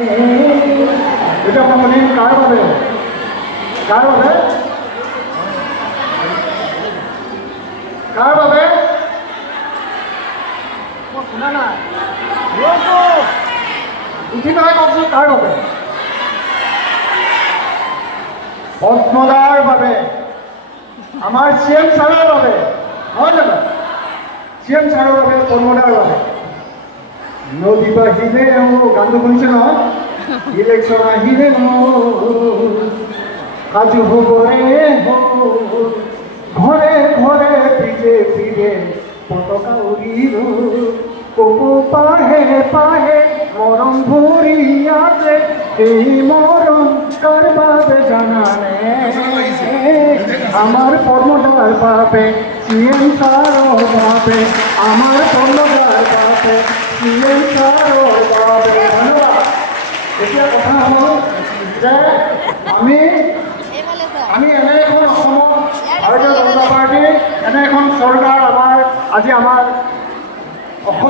এটা মানে কাৰ বাবে কাৰ বাবে কাৰ বাবে শুনা নাই উঠি নহয় কওকচোন কাৰ বাবে পদ্মদাৰ বাবে আমাৰ CM ছাৰৰ বাবে হয় জানো CM ছাৰৰ বাবে পদ্মদাৰ বাবে নদী বাহিৰে গানটো শুনিছে নহয় ইলেকশ্যন আহিলে কাজু হবৰে ঘৰে ঘৰে বিজেপিৰে পতাকা উৰিব কপু পাহে পাহে মৰম ভৰি আছে এই মৰম কাৰ বাবে জানানে আমাৰ পদ্মদাৰ বাপে CM ছাৰৰ বাপে আমাৰ পদ্মদাৰ বাপে CM ছাৰৰ বাপে ধন্যবাদ এতিয়া কথা হ'ল যে আমি এনে এখন অসমত ভাৰতীয় জনতা পাৰ্টি এনে এখন চৰকাৰ আমাৰ আজি আমাৰ অসম